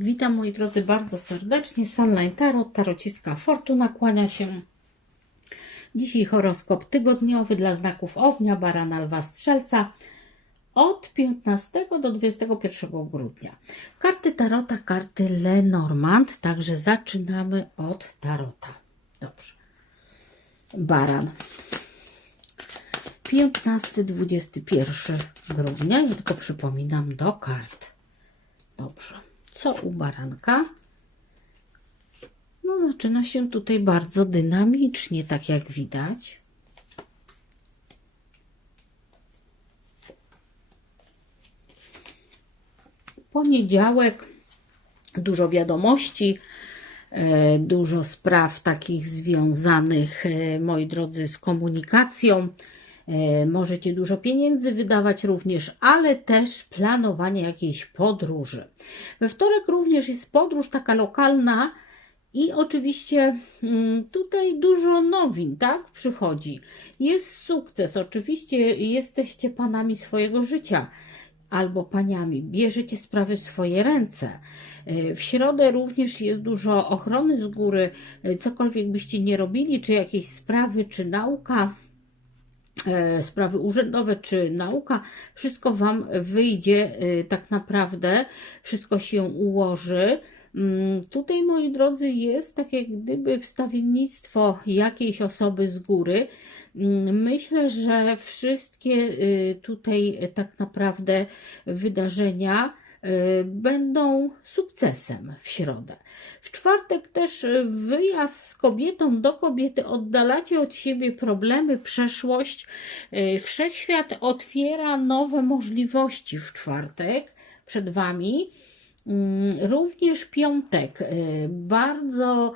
Witam moi drodzy bardzo serdecznie. Sunline Tarot, tarociska Fortuna kłania się. Dzisiaj horoskop tygodniowy dla znaków ognia, barana, lwa, strzelca od 15 do 21 grudnia. Karty tarota, karty Lenormand, także zaczynamy od tarota. Dobrze. Baran. 15-21 grudnia. Ja tylko przypominam do kart. Dobrze. Co u baranka? No, zaczyna się tutaj bardzo dynamicznie, tak jak widać. Poniedziałek, dużo wiadomości, e, dużo spraw takich związanych, e, moi drodzy, z komunikacją. E, Możecie dużo pieniędzy wydawać również, ale też planowanie jakiejś podróży. We wtorek również jest podróż taka lokalna i oczywiście mm, tutaj dużo nowin, tak? Przychodzi. Jest sukces, oczywiście jesteście panami swojego życia albo paniami, bierzecie sprawy w swoje ręce. E, W środę również jest dużo ochrony z góry, e, cokolwiek byście nie robili, czy jakieś sprawy, czy nauka, sprawy urzędowe czy nauka, wszystko Wam wyjdzie e, tak naprawdę, wszystko się ułoży. Mm, Tutaj, moi drodzy, jest tak jak gdyby wstawiennictwo jakiejś osoby z góry. Mm, Myślę, że wszystkie y, tutaj e, tak naprawdę wydarzenia będą sukcesem w środę. W czwartek też y, wyjazd z kobietą do kobiety, oddalacie od siebie problemy, przeszłość. Y, Wszechświat otwiera nowe możliwości w czwartek przed Wami. Mm, Również piątek, y, bardzo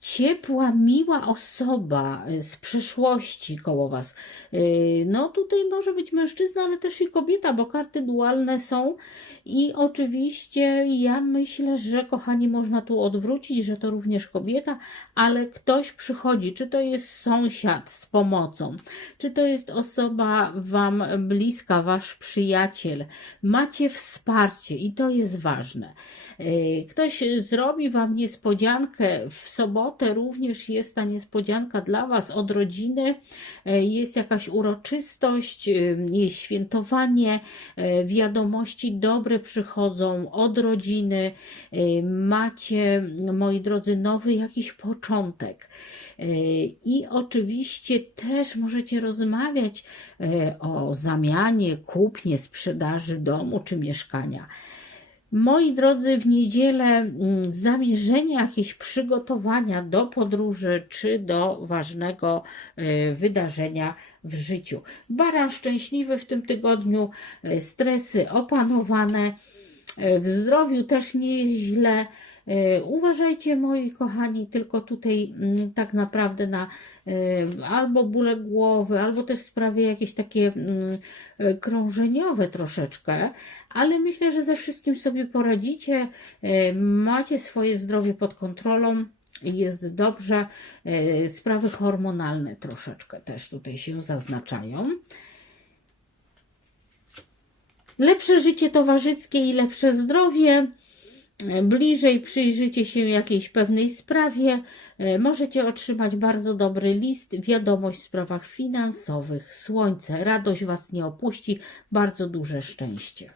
ciepła, miła osoba y, z przeszłości koło Was. Y, No tutaj może być mężczyzna, ale też i kobieta, bo karty dualne są i oczywiście ja myślę, że kochani można tu odwrócić, że to również kobieta, ale ktoś przychodzi, czy to jest sąsiad z pomocą, czy to jest osoba Wam bliska, Wasz przyjaciel, macie wsparcie i to jest ważne. Y, Ktoś zrobi Wam niespodziankę w sobotę, również jest ta niespodzianka dla Was od rodziny, y, jest jakaś uroczystość, y, jest świętowanie, y, wiadomości dobre przychodzą od rodziny, macie, moi drodzy, nowy jakiś początek. I oczywiście też możecie rozmawiać o zamianie, kupnie, sprzedaży domu czy mieszkania. Moi drodzy, w niedzielę mm, zamierzenia, jakieś przygotowania do podróży czy do ważnego y, wydarzenia w życiu. Baran szczęśliwy w tym tygodniu, y, stresy opanowane, y, w zdrowiu też nie jest źle. Y, Uważajcie, moi kochani, tylko tutaj mm, tak naprawdę na y, albo bóle głowy, albo też sprawy jakieś takie mm, y, krążeniowe troszeczkę, ale myślę, że ze wszystkim sobie poradzicie. Macie swoje zdrowie pod kontrolą. Jest dobrze. Sprawy hormonalne troszeczkę też tutaj się zaznaczają. Lepsze życie towarzyskie i lepsze zdrowie. Bliżej przyjrzycie się jakiejś pewnej sprawie, e, możecie otrzymać bardzo dobry list, wiadomość w sprawach finansowych. Słońce, radość Was nie opuści, bardzo duże szczęście.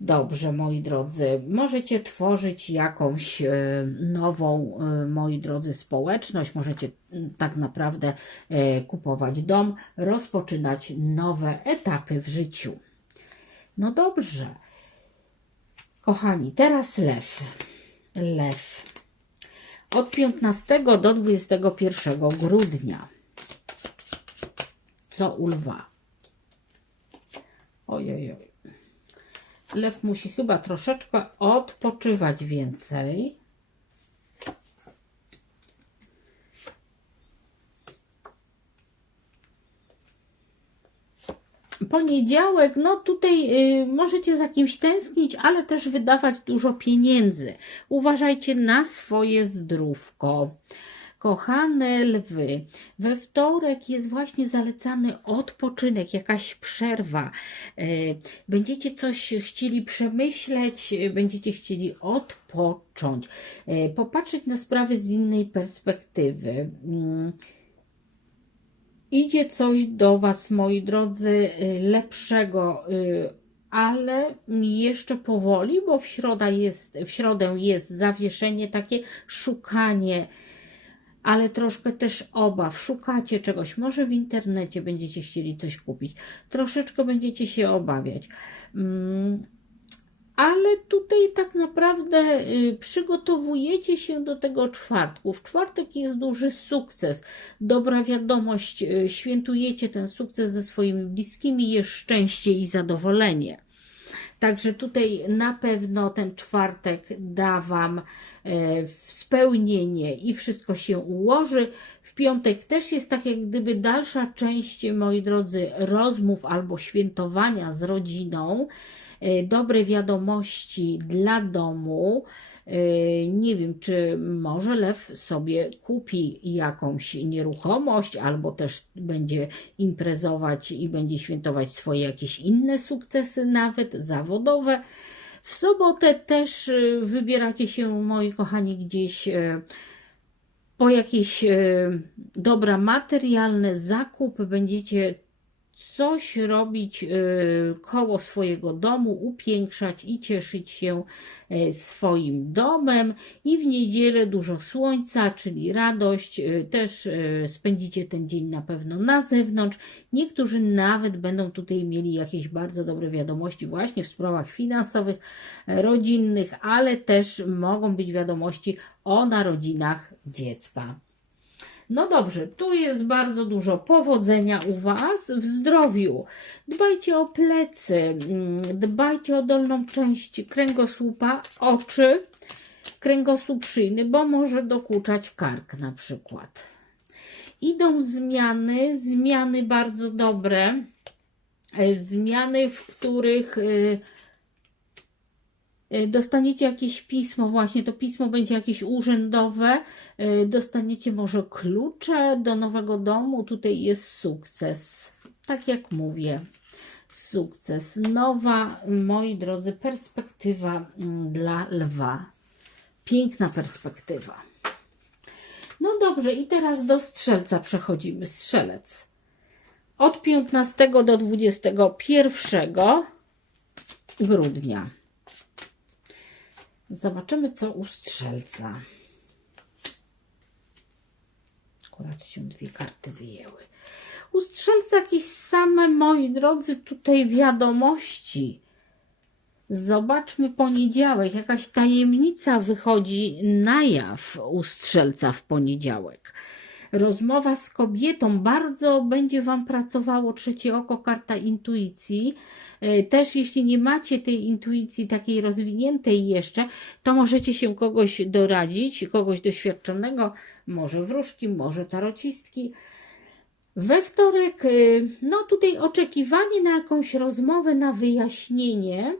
Dobrze, moi drodzy, możecie tworzyć jakąś e, nową, e, moi drodzy, społeczność, możecie mm, tak naprawdę e, kupować dom, rozpoczynać nowe etapy w życiu. No dobrze. Kochani, teraz lew. Lew. Od 15 do 21 grudnia. Co u lwa? Ojej. Lew musi chyba troszeczkę odpoczywać więcej. Poniedziałek, no tutaj y, możecie za kimś tęsknić, ale też wydawać dużo pieniędzy. Uważajcie na swoje zdrówko. Kochane lwy, we wtorek jest właśnie zalecany odpoczynek, jakaś przerwa. E, Będziecie coś chcieli przemyśleć, e, będziecie chcieli odpocząć, popatrzeć na sprawy z innej perspektywy. Idzie coś do Was, moi drodzy, y, lepszego, y, ale jeszcze powoli, bo w, środa jest, w środę jest zawieszenie, takie szukanie, ale troszkę też obaw. Szukacie czegoś, może w internecie będziecie chcieli coś kupić, troszeczkę będziecie się obawiać. Mm, ale tutaj tak naprawdę y, przygotowujecie się do tego czwartku. W czwartek jest duży sukces, dobra wiadomość, y, świętujecie ten sukces ze swoimi bliskimi, jest szczęście i zadowolenie. Także tutaj na pewno ten czwartek da Wam e, spełnienie i wszystko się ułoży. W piątek też jest tak, jak gdyby dalsza część, moi drodzy, rozmów albo świętowania z rodziną dobre wiadomości dla domu. E, Nie wiem, czy może lew sobie kupi jakąś nieruchomość, albo też będzie imprezować i będzie świętować swoje jakieś inne sukcesy, nawet zawodowe. W sobotę też e, wybieracie się, moi kochani, gdzieś po jakieś dobra materialne, zakup, będziecie coś robić e, koło swojego domu, upiększać i cieszyć się e, swoim domem. I w niedzielę dużo słońca, czyli radość. E, Też spędzicie ten dzień na pewno na zewnątrz. Niektórzy nawet będą tutaj mieli jakieś bardzo dobre wiadomości właśnie w sprawach finansowych, e, rodzinnych, ale też mogą być wiadomości o narodzinach dziecka. No dobrze, tu jest bardzo dużo powodzenia u Was w zdrowiu. Dbajcie o plecy, mm, dbajcie o dolną część kręgosłupa, oczy, kręgosłup szyjny, bo może dokuczać kark na przykład. Idą zmiany, zmiany bardzo dobre, e, zmiany, w których y, dostaniecie jakieś pismo, właśnie to pismo będzie jakieś urzędowe, y, dostaniecie może klucze do nowego domu, tutaj jest sukces, tak jak mówię. Sukces. Nowa, moi drodzy, perspektywa mm, dla lwa. Piękna perspektywa. No dobrze, i teraz do strzelca przechodzimy. Strzelec. Od 15 do 21 grudnia. Zobaczymy, co u strzelca. Akurat się dwie karty wyjęły. U strzelca jakieś same, moi drodzy, tutaj wiadomości. Zobaczmy poniedziałek. Jakaś tajemnica wychodzi na jaw u strzelca w poniedziałek. Rozmowa z kobietą bardzo będzie Wam pracowało trzecie oko, karta intuicji. E, Też jeśli nie macie tej intuicji takiej rozwiniętej jeszcze, to możecie się kogoś doradzić, kogoś doświadczonego, może wróżki, może tarocistki. We wtorek, y, no tutaj oczekiwanie na jakąś rozmowę, na wyjaśnienie.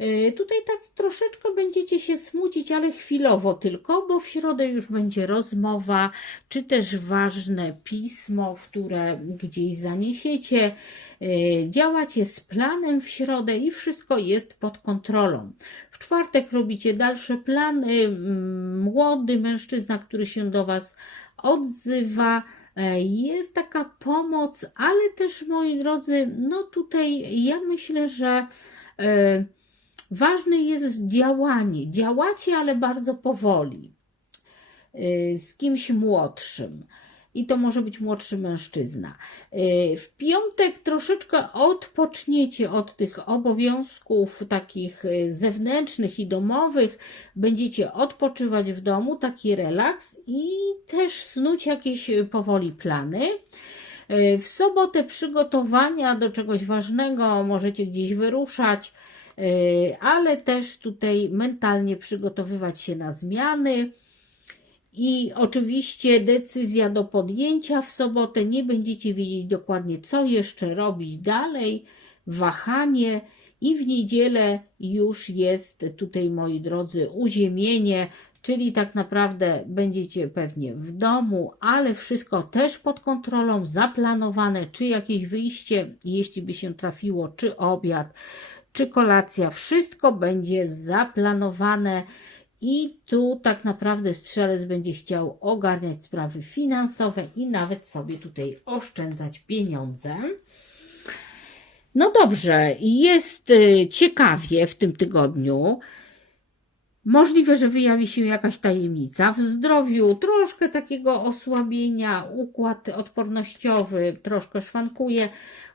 Y, Tutaj tak troszeczkę będziecie się smucić, ale chwilowo tylko, bo w środę już będzie rozmowa, czy też ważne pismo, które gdzieś zaniesiecie. Y, Działacie z planem w środę i wszystko jest pod kontrolą. W czwartek robicie dalsze plany. Młody mężczyzna, który się do Was odzywa, e, jest taka pomoc, ale też moi drodzy, no tutaj ja myślę, że e, ważne jest działanie. Działacie, ale bardzo powoli. E, Z kimś młodszym. I to może być młodszy mężczyzna. E, W piątek troszeczkę odpoczniecie od tych obowiązków takich e, zewnętrznych i domowych. Będziecie odpoczywać w domu, taki relaks i też snuć jakieś powoli plany. W sobotę przygotowania do czegoś ważnego, możecie gdzieś wyruszać, ale też tutaj mentalnie przygotowywać się na zmiany. I oczywiście decyzja do podjęcia w sobotę. Nie będziecie wiedzieć dokładnie, co jeszcze robić dalej. Wahanie. I w niedzielę już jest tutaj, moi drodzy, uziemienie, czyli tak naprawdę będziecie pewnie w domu, ale wszystko też pod kontrolą, zaplanowane, czy jakieś wyjście, jeśli by się trafiło, czy obiad, czy kolacja, wszystko będzie zaplanowane. I tu tak naprawdę strzelec będzie chciał ogarniać sprawy finansowe i nawet sobie tutaj oszczędzać pieniądze. No dobrze, jest y, ciekawie w tym tygodniu. Możliwe, że wyjawi się jakaś tajemnica. W zdrowiu troszkę takiego osłabienia, układ odpornościowy troszkę szwankuje.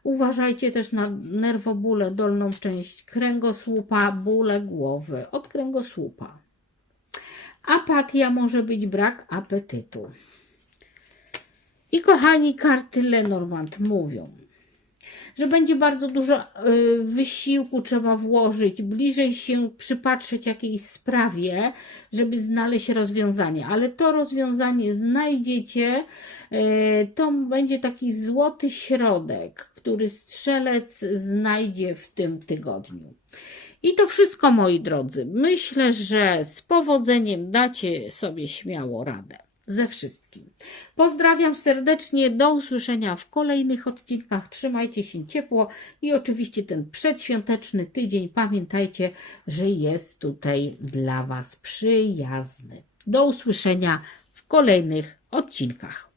Uważajcie też na nerwobóle, dolną część kręgosłupa, bóle głowy od kręgosłupa. Apatia może być brak apetytu. I kochani, karty Lenormand mówią, że będzie bardzo dużo y, wysiłku trzeba włożyć, bliżej się przypatrzeć jakiejś sprawie, żeby znaleźć rozwiązanie, ale to rozwiązanie znajdziecie, y, to będzie taki złoty środek, który strzelec znajdzie w tym tygodniu. I to wszystko, moi drodzy. Myślę, że z powodzeniem dacie sobie śmiało radę ze wszystkim. Pozdrawiam serdecznie, do usłyszenia w kolejnych odcinkach. Trzymajcie się ciepło i oczywiście ten przedświąteczny tydzień pamiętajcie, że jest tutaj dla Was przyjazny. Do usłyszenia w kolejnych odcinkach.